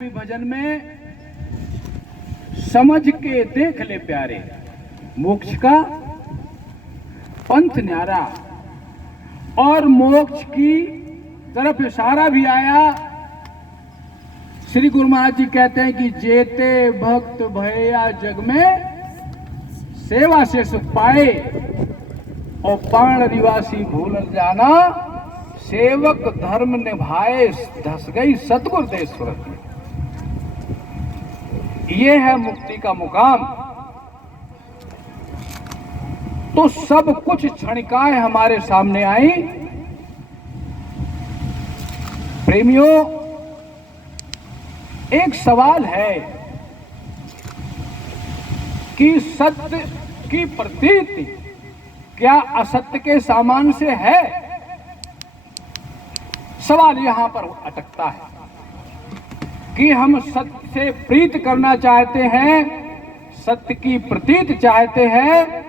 भजन में समझ के देख ले प्यारे, मोक्ष का पंथ न्यारा। और मोक्ष की तरफ इशारा भी आया। श्री गुरु महाराज जी कहते हैं कि जेते भक्त भैया जग में सेवा से सुख पाए, और प्राण निवासी भूल जाना सेवक धर्म निभाए, धस गई सतगुरु देश सुरत में। ये है मुक्ति का मुकाम। तो सब कुछ क्षणिकाएं हमारे सामने आई। प्रेमियों, एक सवाल है कि सत्य की प्रतीति क्या असत्य के सामान से है? सवाल यहां पर अटकता है कि हम सत्य से प्रीत करना चाहते हैं, सत्य की प्रतीत चाहते हैं,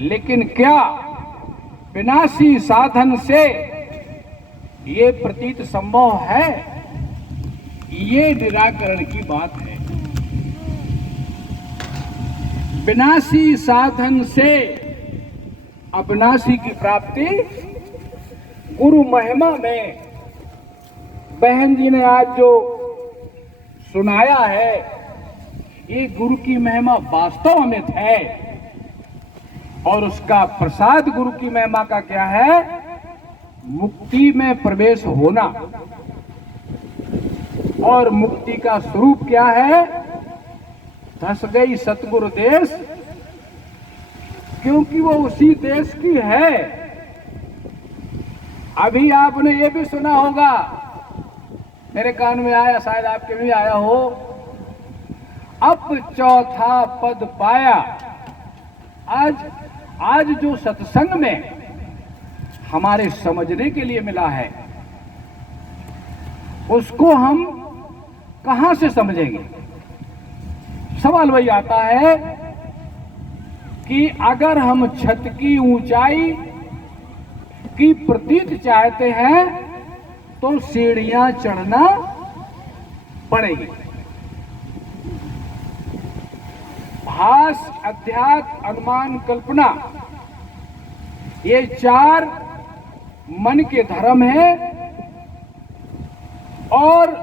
लेकिन क्या विनाशी साधन से ये प्रतीत संभव है? ये निराकरण की बात है। विनाशी साधन से अविनाशी की प्राप्ति गुरु महिमा में बहन जी ने आज जो सुनाया है, ये गुरु की महिमा वास्तव में है। और उसका प्रसाद गुरु की महिमा का क्या है? मुक्ति में प्रवेश होना। और मुक्ति का स्वरूप क्या है? धस गई सतगुरु देश, क्योंकि वो उसी देश की है। अभी आपने ये भी सुना होगा, मेरे कान में आया, शायद आपके भी आया हो, अब चौथा पद पाया। आज जो सत्संग में हमारे समझने के लिए मिला है, उसको हम कहां से समझेंगे? सवाल वही आता है कि अगर हम छत की ऊंचाई की प्रतीत चाहते हैं तो सीढ़ियां चढ़ना पड़ेगी। भास, अध्यात्म, अनुमान, कल्पना, ये चार मन के धर्म हैं। और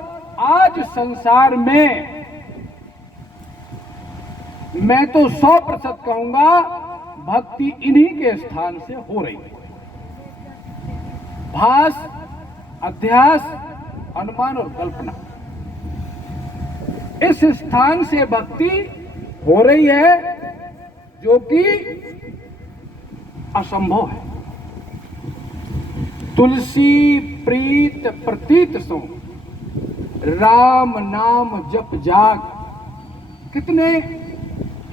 आज संसार में मैं तो 100% कहूंगा, भक्ति इन्हीं के स्थान से हो रही है। भास, अध्यास, अनुमान और कल्पना, इस स्थान से भक्ति हो रही है, जो कि असंभव है। तुलसी प्रीत प्रतीत सो राम नाम जप जाग। कितने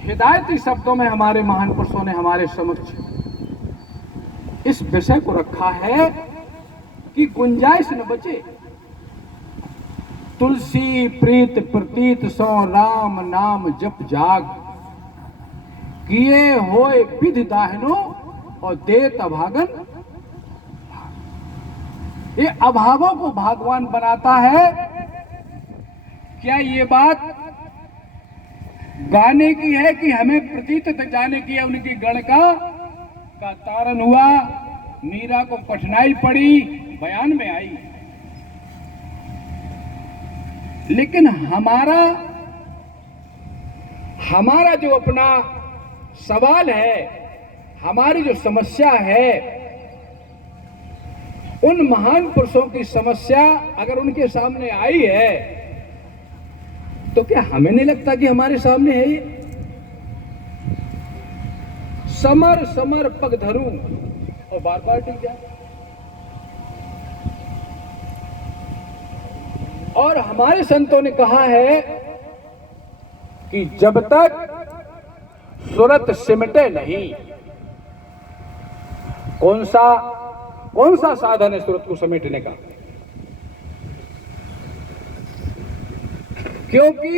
हिदायती शब्दों में हमारे महान पुरुषों ने हमारे समक्ष इस विषय को रखा है कि गुंजाइश न बचे। तुलसी प्रीत प्रतीत सो राम नाम जप जाग, किए होए विधि दाहिनो और देत अभागन। ये अभावों को भगवान बनाता है। क्या ये बात गाने की है कि हमें प्रतीत जाने की है? उनकी गण का तारण हुआ, मीरा को कठिनाई पड़ी, बयान में आई। लेकिन हमारा जो अपना सवाल है, हमारी जो समस्या है, उन महान पुरुषों की समस्या अगर उनके सामने आई है, तो क्या हमें नहीं लगता कि हमारे सामने है ये? समर समर पग धरूं और बार बार टिक जाए। और हमारे संतों ने कहा है कि जब तक सुरत सिमटे नहीं, कौन सा साधन है सुरत को समेटने का? क्योंकि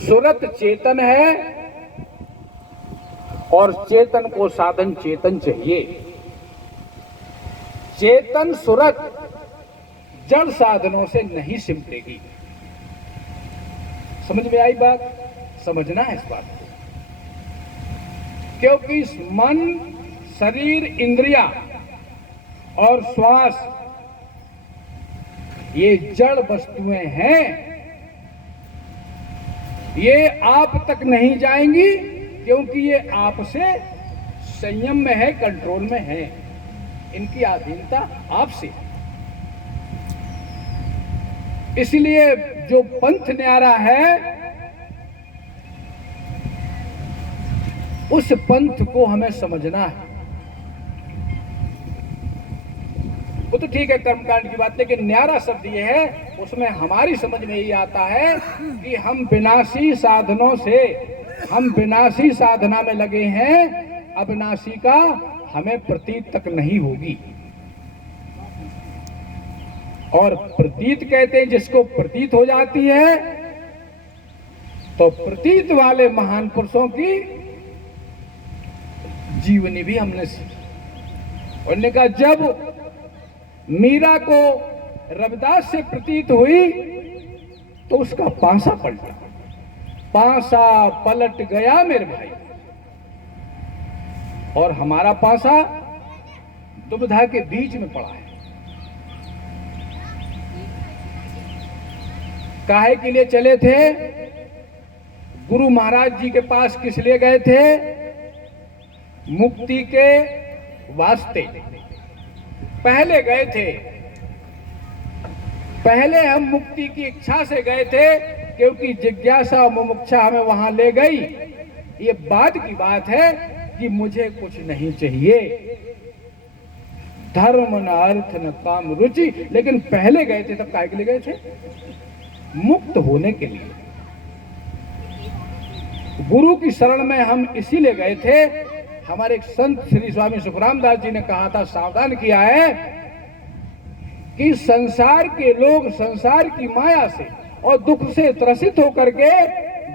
सुरत चेतन है, और चेतन को साधन चेतन चाहिए। चेतन सुरत जड़ साधनों से नहीं सिमटेगी। समझ में आई बात? समझना है इस बात को, क्योंकि मन, शरीर, इंद्रिया और श्वास ये जड़ वस्तुएं हैं। ये आप तक नहीं जाएंगी क्योंकि ये आपसे संयम में है, कंट्रोल में है। इनकी अधीनता आपसे है। इसलिए जो पंथ न्यारा है उस पंथ को हमें समझना है। वो तो ठीक है कर्मकांड की बात, लेकिन न्यारा शब्द ये है, उसमें हमारी समझ में ये आता है कि हम विनाशी साधनों से, हम विनाशी साधना में लगे हैं, अविनाशी का हमें प्रतीत तक नहीं होगी। और प्रतीत कहते हैं जिसको प्रतीत हो जाती है, तो प्रतीत वाले महान पुरुषों की जीवनी भी हमने सीखी। उन्होंने कहा जब मीरा को रविदास से प्रतीत हुई तो उसका पांसा पलटा, पांसा पलट गया मेरे भाई, और हमारा पांसा दुविधा के बीच में पड़ा है। काहे के लिए चले थे? गुरु महाराज जी के पास किस लिए गए थे? मुक्ति के वास्ते पहले गए थे। पहले हम मुक्ति की इच्छा से गए थे क्योंकि जिज्ञासा और मुमुक्षा हमें वहां ले गई। ये बाद की बात है कि मुझे कुछ नहीं चाहिए, धर्म न अर्थ न काम रुचि, लेकिन पहले गए थे तब काहे के लिए गए थे? मुक्त होने के लिए। गुरु की शरण में हम इसीलिए गए थे। हमारे एक संत श्री स्वामी सुखराम दास जी ने कहा था, सावधान किया है कि संसार के लोग संसार की माया से और दुख से त्रसित होकर के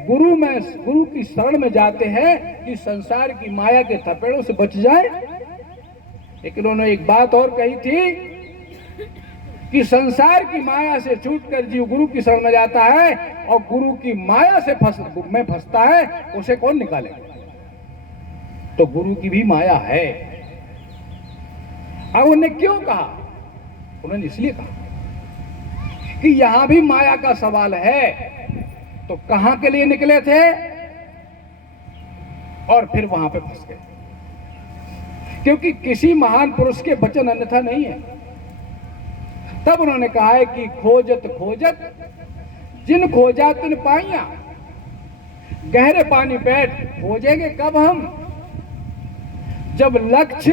गुरु की शरण में जाते हैं कि संसार की माया के थपेड़ों से बच जाए। लेकिन उन्होंने एक बात और कही थी कि संसार की माया से छूटकर जीव गुरु की शरण में जाता है और गुरु की माया से फंसता है, उसे कौन निकालेगा? तो गुरु की भी माया है। अब उन्होंने क्यों कहा? उन्होंने इसलिए कहा कि यहां भी माया का सवाल है। तो कहां के लिए निकले थे और फिर वहां पे फंस गए, क्योंकि किसी महान पुरुष के वचन अन्यथा नहीं है। तब उन्होंने कहा है कि खोजत खोजत जिन खोजा तिन पाइया, गहरे पानी बैठ। खोजेंगे कब हम? जब लक्ष्य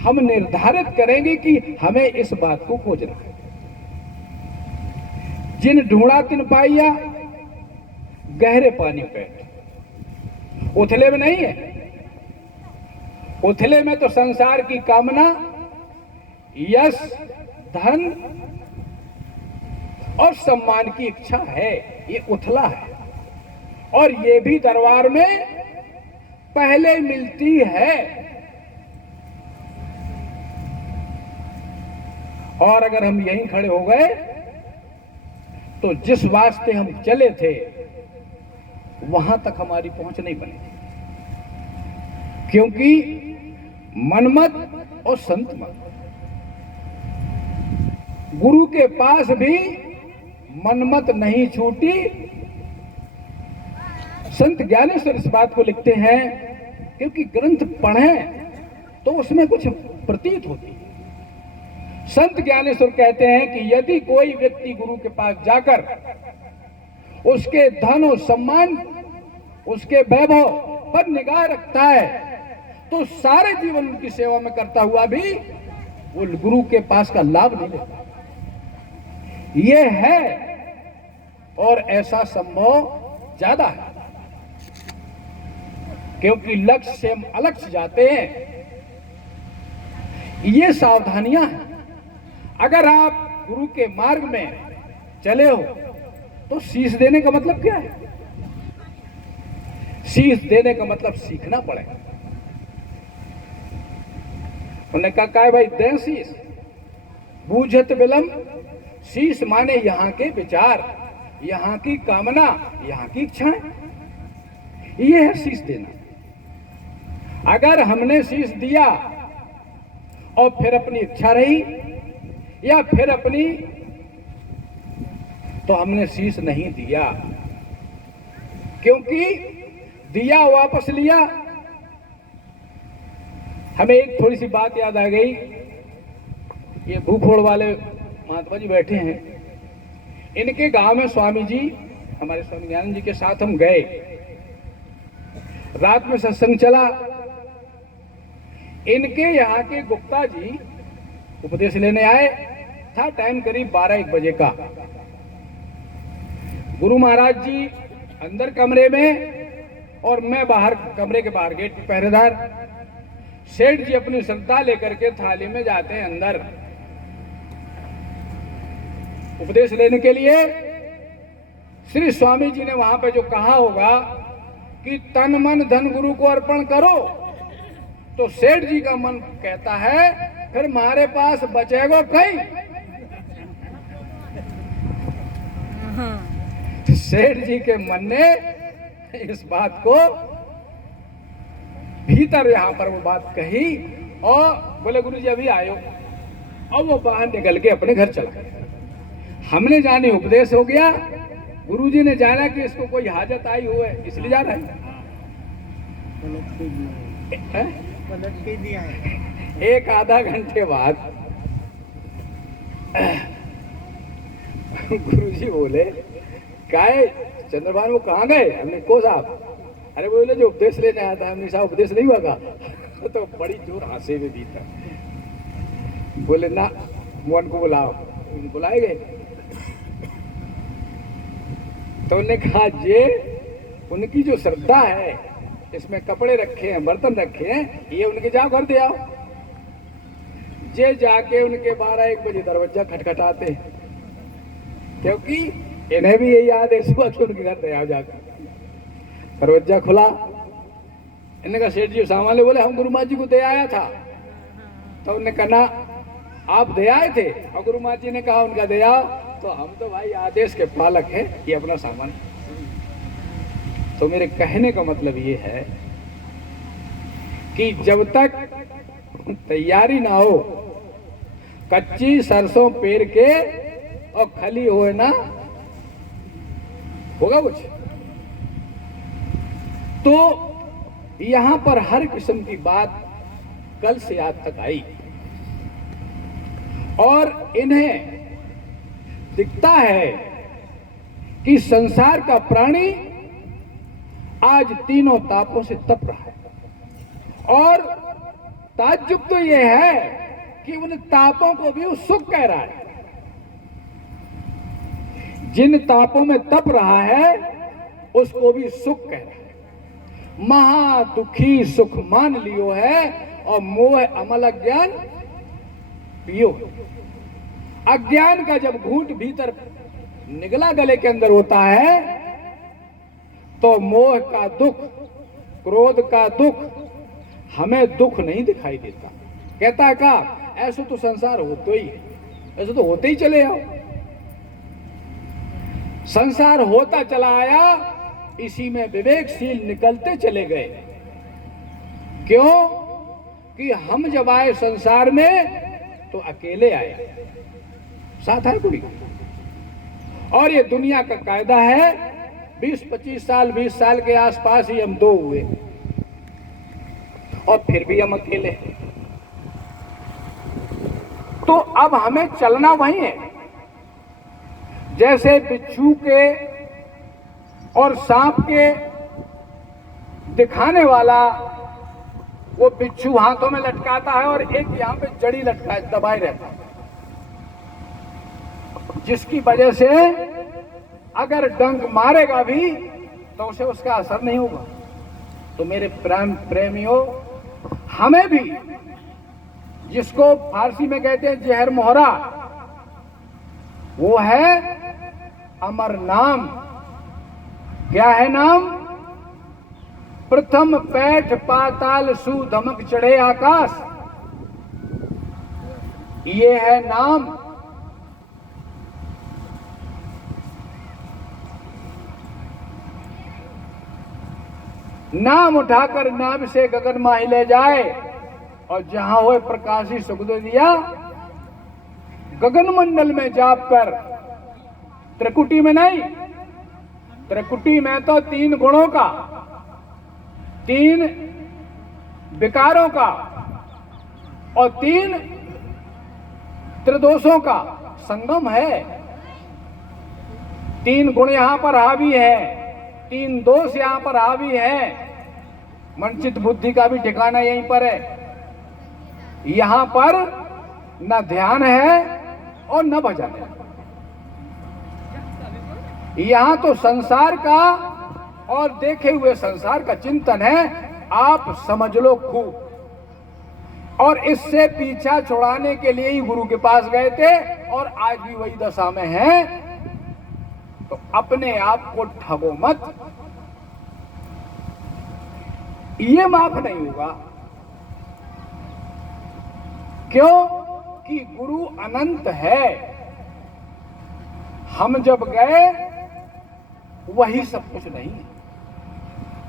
हम निर्धारित करेंगे कि हमें इस बात को खोजना है। जिन ढूंढा तिन पाइया, गहरे पानी बैठ। उथले में नहीं है। उथले में तो संसार की कामना, यश, धन और सम्मान की इच्छा है, ये उथला है। और ये भी दरबार में पहले मिलती है। और अगर हम यहीं खड़े हो गए तो जिस वास्ते हम चले थे वहां तक हमारी पहुंच नहीं बनी, क्योंकि मनमत और संत मत। गुरु के पास भी मनमत नहीं छूटी। संत ज्ञानेश्वर इस बात को लिखते हैं क्योंकि ग्रंथ पढ़ें तो उसमें कुछ प्रतीत होती है। संत ज्ञानेश्वर कहते हैं कि यदि कोई व्यक्ति गुरु के पास जाकर उसके धन और सम्मान, उसके वैभव पर निगाह रखता है तो सारे जीवन उनकी सेवा में करता हुआ भी वो गुरु के पास का लाभ नहीं लेता। ये है और ऐसा संभव ज्यादा है, क्योंकि लक्ष्य से हम अलक्ष्य जाते हैं। ये सावधानियां हैं। अगर आप गुरु के मार्ग में चले हो तो शीश देने का मतलब क्या है? शीश देने का मतलब सीखना पड़ेगा। उन्होंने कहा भाई दें शीश? बूझत विलंब, शीश माने यहाँ के विचार, यहाँ की कामना, यहाँ की इच्छाएं, ये है शीश देना। अगर हमने शीश दिया और फिर अपनी इच्छा रही या फिर अपनी, तो हमने शीश नहीं दिया, क्योंकि दिया वापस लिया। हमें एक थोड़ी सी बात याद आ गई। ये भूखोड़ वाले महात्मा जी बैठे हैं, इनके गांव में स्वामी जी, हमारे स्वामी ज्ञानंद जी के साथ हम गए। रात में सत्संग चला। इनके यहाँ के गुप्ता जी उपदेश लेने आए। था टाइम करीब 12-1 बजे का। गुरु महाराज जी अंदर कमरे में और मैं बाहर, कमरे के बाहर गेट पे पहरेदार। सेठ जी अपनी श्रद्धा लेकर के थाली में जाते हैं अंदर उपदेश लेने के लिए। श्री स्वामी जी ने वहां पे जो कहा होगा कि तन मन धन गुरु को अर्पण करो, तो सेठ जी का मन कहता है फिर हमारे पास बचेगा कहीं। सेठ जी के मन ने इस बात को भीतर यहां पर वो बात कही और बोले गुरु जी अभी आयो। और वो बाहर निकल के अपने घर चला गया। हमने जाने उपदेश हो गया, गुरुजी ने जाना कि इसको कोई हाजत आई हुई है इसलिए जा रहा है। एक आधा घंटे बाद गुरुजी बोले काहे चंद्रभानु कहाँ गए? हमने को साहब, अरे बोले जो उपदेश लेने आया था। हमने साहब उपदेश नहीं हुआ तो बड़ी जोर हंसे में भीतर। बोले ना मोहन को बुलाओ। बुलाए गए तो उन्होंने कहा ये उनकी जो श्रद्धा है, इसमें कपड़े रखे हैं, बर्तन रखे हैं, ये उनके जाओ घर दे आओ। जे जाके उनके 12-1 बजे दरवाजा खटखटाते, क्योंकि इन्हें भी यही याद है सुबह के उनके घर दे आओ जाकर। दरवाजा खुला। इन्होंने कहा सेठ जी सामान ले। बोले हम गुरु महाराज जी को दे आया था। तो उन्होंने कहा ना आप दे आए थे? और गुरु महाराज जी ने कहा उनका दे आओ। तो हम तो भाई आदेश के पालक हैं, ये अपना सामान। तो मेरे कहने का मतलब ये है कि जब तक तैयारी ना हो, कच्ची सरसों पेर के और खली होए ना होगा कुछ। तो यहां पर हर किस्म की बात कल से आज तक आई और इन्हें दिखता है कि संसार का प्राणी आज तीनों तापों से तप रहा है। और ताज्जुब तो यह है कि उन तापों को भी वो सुख कह रहा है। जिन तापों में तप रहा है उसको भी सुख कह रहा है। महा दुखी सुख मान लियो है और मोह अमल अज्ञान पियो। अज्ञान का जब घूंट भीतर निगला गले के अंदर होता है तो मोह का दुख, क्रोध का दुख हमें दुख नहीं दिखाई देता। कहता है का ऐसे तो संसार होते ही, ऐसे तो होते ही चले आओ। संसार होता चला आया, इसी में विवेकशील निकलते चले गए। क्यों? कि हम जब आए संसार में तो अकेले आए, साथ है कोई। और ये दुनिया का कायदा है 20-25 साल 20 साल के आसपास ही हम दो हुए और फिर भी हम अकेले। तो अब हमें चलना वही है। जैसे बिच्छू के और सांप के दिखाने वाला वो बिच्छू हाथों में लटकाता है और एक यहां पे जड़ी लटका दबाए रहता है, जिसकी वजह से अगर डंक मारेगा भी तो उसे उसका असर नहीं होगा। तो मेरे प्रेमियों, हमें भी, जिसको फारसी में कहते हैं जहर मोहरा, वो है अमर नाम। क्या है नाम? प्रथम पैठ पाताल सु धमक चढ़े आकाश। ये है नाम। नाम उठाकर नाम से गगन माही ले जाए, और जहां हुए प्रकाशी सुख दे दिया। गगन मंडल में जाप कर, त्रिकुटी में नहीं, त्रिकुटी में तो 3 गुणों का, 3 विकारों का और 3 त्रिदोषों का संगम है। 3 गुण यहां पर हावी है, 3 दोष यहां पर हावी है। मन चित्त बुद्धि का भी ठिकाना यहीं पर है। यहां पर न ध्यान है और न भजन है। यहां तो संसार का और देखे हुए संसार का चिंतन है। आप समझ लो खूब। और इससे पीछा छुड़ाने के लिए ही गुरु के पास गए थे, और आज भी वही दशा में है। तो अपने आप को ठगो मत। ये माफ नहीं होगा। क्यों? कि गुरु अनंत है। हम जब गए वही सब कुछ नहीं।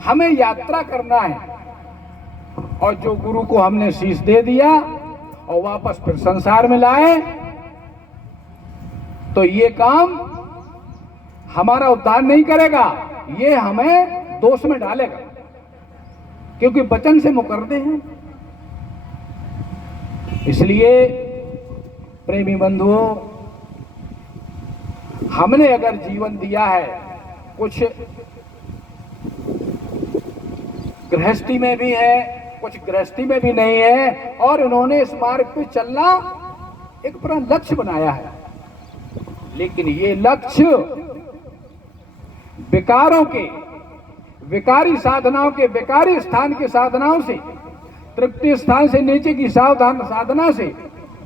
हमें यात्रा करना है, और जो गुरु को हमने शीश दे दिया और वापस फिर संसार में लाए, तो ये काम हमारा उद्धार नहीं करेगा, ये हमें दोष में डालेगा। क्योंकि वचन से मुकरते हैं। इसलिए प्रेमी बंधुओं, हमने अगर जीवन दिया है, कुछ गृहस्थी में भी है, कुछ गृहस्थी में भी नहीं है, और इन्होंने इस मार्ग पे चलना एक बड़ा लक्ष्य बनाया है। लेकिन ये लक्ष्य विकारों के, विकारी साधनाओं के, विकारी स्थान के साधनाओं से, तृप्ति स्थान से नीचे की साधना से,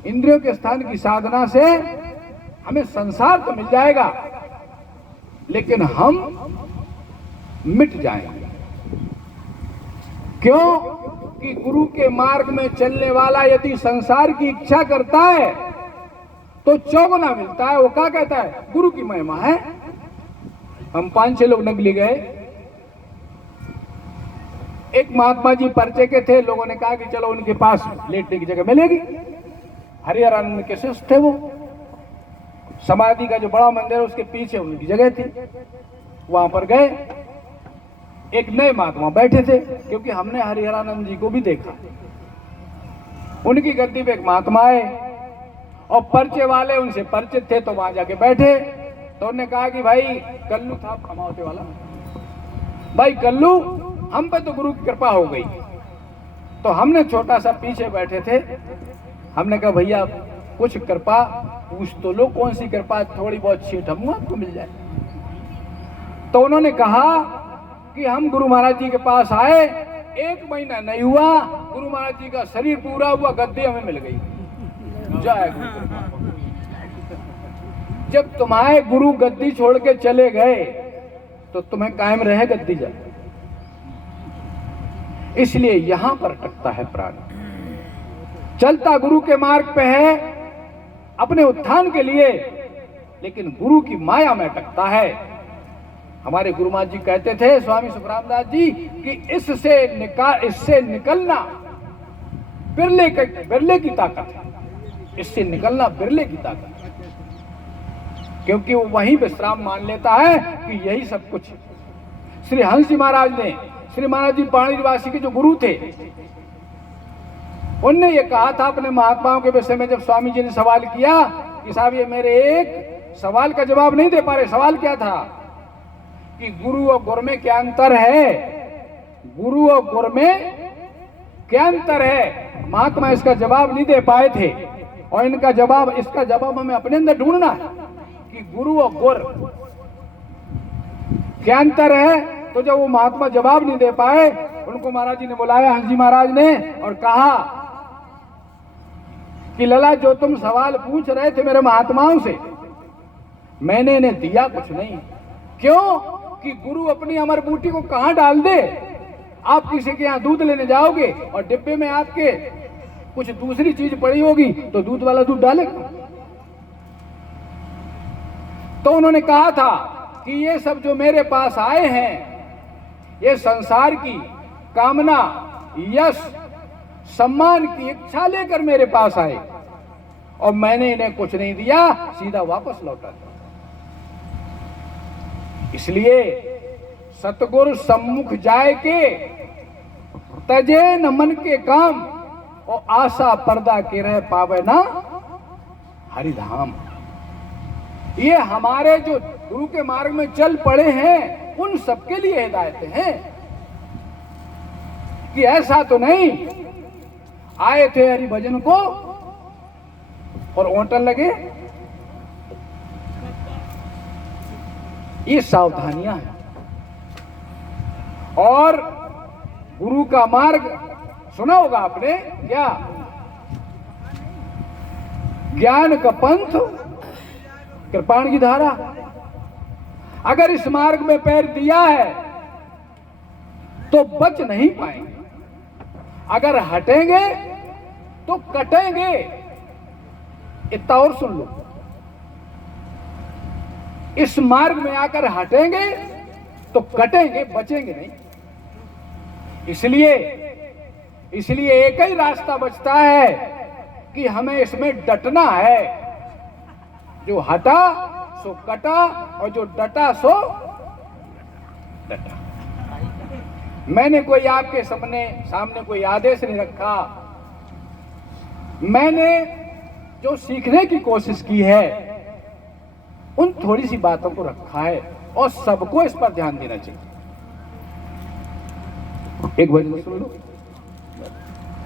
इंद्रियों के स्थान की साधना से हमें संसार तो मिल जाएगा, लेकिन हम मिट जाएंगे। क्यों? कि गुरु के मार्ग में चलने वाला यदि संसार की इच्छा करता है तो चौगुना मिलता है। वो क्या कहता है? गुरु की महिमा है। हम 5-6 लोग नगली गए, एक महात्मा जी परिचय के थे। लोगों ने कहा कि चलो उनके पास लेटने की जगह मिलेगी। हरिहरानंद के शिष्य थे वो। समाधि का जो बड़ा मंदिर है उसके पीछे उनकी जगह थी। वहां पर गए, एक नए महात्मा बैठे थे, क्योंकि हमने हरिहरानंद जी को भी देखा। उनकी गद्दी पे एक महात्मा आए, और परिचय वाले उनसे परिचित थे, तो वहां जाके बैठे। तो उन्होंने कहा कि भाई कल्लू था खमावते वाला, भाई कल्लू, हम पे तो गुरु की कृपा हो गई। तो हमने छोटा सा पीछे बैठे थे। हमने कहा भैया कुछ कृपा पूछ तो लो, कौन सी कृपा, थोड़ी बहुत छीट हम आपको मिल जाए। तो उन्होंने कहा कि हम गुरु महाराज जी के पास आए, 1 महीना नहीं हुआ, गुरु महाराज जी का शरीर पूरा हुआ, गद्दी हमें मिल गई। जय गुरु। जब तुम्हारे गुरु गद्दी छोड़ के चले गए तो तुम्हें कायम रहे गद्दी जब। इसलिए यहां पर अटकता है प्राण। चलता गुरु के मार्ग पे है अपने उत्थान के लिए, लेकिन गुरु की माया में अटकता है। हमारे गुरु महाराज जी कहते थे, स्वामी सुखरामदास जी, कि इससे निकलना बिरले की ताकत है। इससे निकलना बिरले की ताकत है, क्योंकि वो वहीं विश्राम मान लेता है कि यही सब कुछ है। श्री हंस जी महाराज ने, श्री महाराज जी पाणिनिवासी के जो गुरु थे, उनने ये कहा था अपने महात्माओं के विषय में, जब स्वामी जी ने सवाल किया कि साहब ये मेरे एक सवाल का जवाब नहीं दे पा रहे। सवाल क्या था कि गुरु और गुर में क्या अंतर है? गुरु और गुर में क्या अंतर है? महात्मा इसका जवाब नहीं दे पाए थे, और इसका जवाब हमें अपने अंदर ढूंढना है कि गुरु और गुर क्या अंतर है। तो जब वो महात्मा जवाब नहीं दे पाए, उनको महाराज जी ने बुलाया, हंस जी महाराज ने, और कहा कि लला, जो तुम सवाल पूछ रहे थे मेरे महात्माओं से, मैंने इन्हें दिया कुछ नहीं। क्यों? कि गुरु अपनी अमर बूटी को कहां डाल दे। आप किसी के यहां दूध लेने जाओगे और डिब्बे में आपके कुछ दूसरी चीज पड़ी होगी तो दूध वाला दूध डालेगा। तो उन्होंने कहा था कि ये सब जो मेरे पास आए हैं, ये संसार की कामना, यश, सम्मान की इच्छा लेकर मेरे पास आए और मैंने इन्हें कुछ नहीं दिया, सीधा वापस लौटा दिया। इसलिए सतगुरु सम्मुख जाए के तजे न मन के काम और आशा पर्दा के रह पावे ना हरिधाम। ये हमारे जो गुरु के मार्ग में चल पड़े हैं उन सबके लिए हिदायतें हैं कि ऐसा तो नहीं आए थे हरि भजन को और ओंटन लगे। ये सावधानियां हैं। और गुरु का मार्ग सुना होगा आपने क्या? ज्ञान का पंथ, कृपाण की धारा। अगर इस मार्ग में पैर दिया है तो बच नहीं पाएंगे, अगर हटेंगे तो कटेंगे। इतना और सुन लो, इस मार्ग में आकर हटेंगे तो कटेंगे, बचेंगे नहीं। इसलिए एक ही रास्ता बचता है कि हमें इसमें डटना है। जो हटा सो कटा और जो डटा सो डटा। मैंने कोई आपके सामने कोई आदेश नहीं रखा। मैंने जो सीखने की कोशिश की है उन थोड़ी सी बातों को रखा है और सबको इस पर ध्यान देना चाहिए। एक भजन सुन लो।